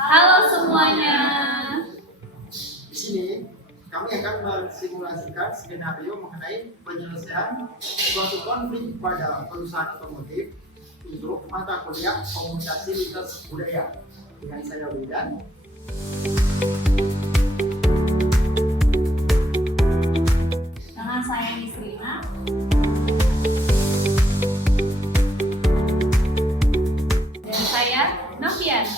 Halo semuanya. Di sini kami akan mensimulasikan skenario mengenai penyelesaian suatu konflik pada perusahaan otomotif untuk mata kuliah komunikasi lintas budaya. Dengan saya Widan. Dengan saya Nisrina. Dan saya Novian.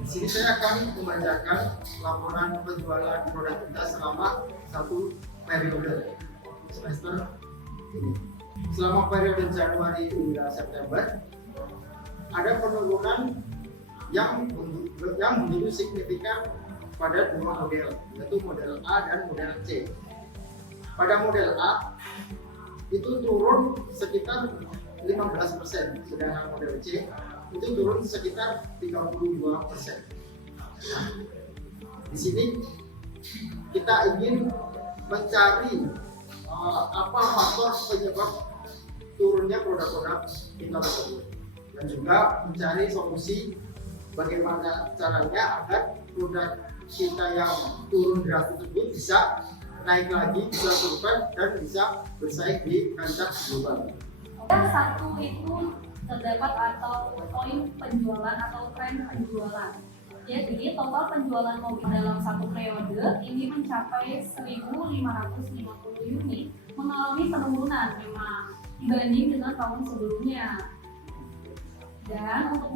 Di sini saya akan membacakan laporan penjualan produk kita selama satu periode semester ini. Selama periode Januari hingga September, ada penurunan yang begitu signifikan pada dua model, yaitu model A dan model C. Pada model A itu turun sekitar 15%, sedangkan model C itu turun sekitar 32%. Nah, di sini kita ingin mencari apa faktor penyebab turunnya produk-produk kita tersebut, dan juga mencari solusi bagaimana caranya agar produk kita yang turun drastis tersebut bisa naik lagi, bisa survive dan bisa bersaing di kancah global. Yang satu itu terdapat atau poin penjualan atau tren penjualan. Jadi total penjualan mobil dalam satu periode ini mencapai 1.550 unit, mengalami penurunan memang dibanding dengan tahun sebelumnya. Dan untuk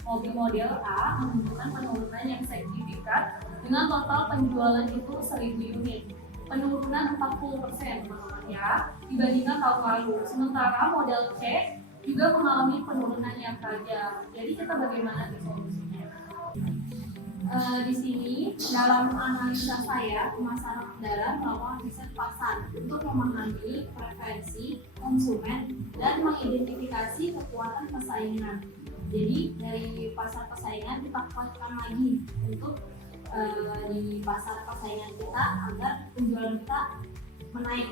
mobil model A menunjukkan penurunan yang signifikan dengan total penjualan itu 1.000 unit, penurunan 40% ya dibandingkan tahun lalu. Sementara model C juga mengalami penurunan yang tajam. Jadi kita bagaimana solusinya? Di sini dalam analisa saya pemasaran kendaraan melakukan riset pasar untuk memahami preferensi konsumen dan mengidentifikasi kekuatan persaingan. Jadi dari pasar persaingan kita kuatkan lagi untuk di pasar persaingan kita agar penjualan kita menaik.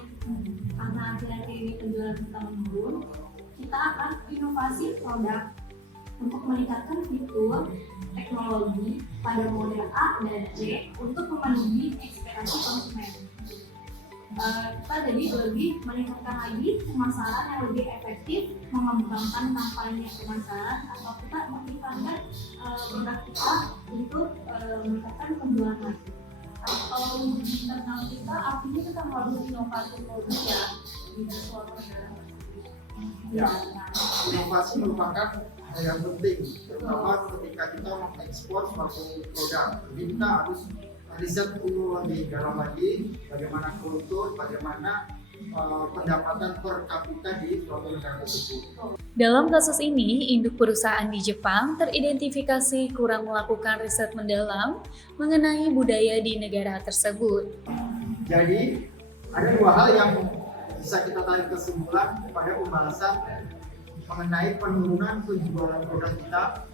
Karena akhir-akhir ini penjualan kita menurun, kita akan inovasi produk untuk meningkatkan fitur teknologi pada model A dan C untuk memenuhi ekspektasi konsumen. Kita jadi lebih meningkatkan lagi pemasaran yang lebih efektif, mengembangkan kampanye pemasaran, atau kita mengiklankan produk kita untuk meningkatkan penjualan lagi. Kalau di internal kita, artinya kita harus inovasi produk ya di suatu negara. Ya, inovasi merupakan hal yang penting, terutama ketika kita mengekspor suatu produk. Jadi kita harus riset dulu lebih dalam lagi bagaimana kultur, bagaimana pendapatan per kapita di suatu negara tersebut. Dalam kasus ini, induk perusahaan di Jepang teridentifikasi kurang melakukan riset mendalam mengenai budaya di negara tersebut. Jadi, ada dua hal yang bisa kita tarik kesimpulan pada pembahasan mengenai penurunan penjualan produk kita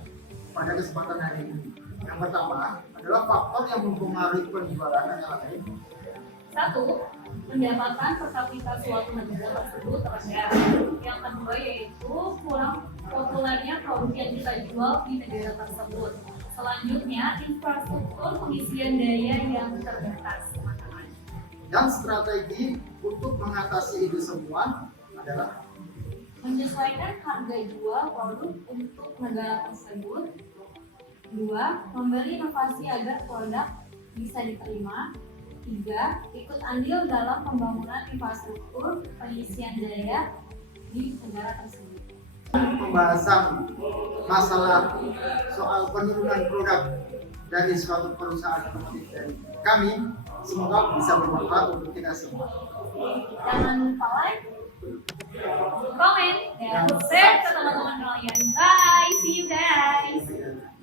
pada kesempatan hari ini. Yang pertama adalah faktor yang mempengaruhi penjualan antara lain. 1. Pendapatan per kapita suatu negara tersebut rendah. Yang kedua yaitu kurang populernya produk yang kita jual di negara tersebut. Selanjutnya, infrastruktur pengisian daya yang terbatas. Dan strategi untuk mengatasi itu semua adalah menyesuaikan harga jual produk untuk negara tersebut. 2. Memberi inovasi agar produk bisa diterima. 3. Ikut andil dalam pembangunan infrastruktur pengisian daya di negara tersebut. Pembahasan masalah soal penurunan produk dari suatu perusahaan otomotif dari kami, semoga bisa bermanfaat untuk kita semua. Jangan lupa like, komen, dan share ke teman-teman kalian. Bye, see you guys.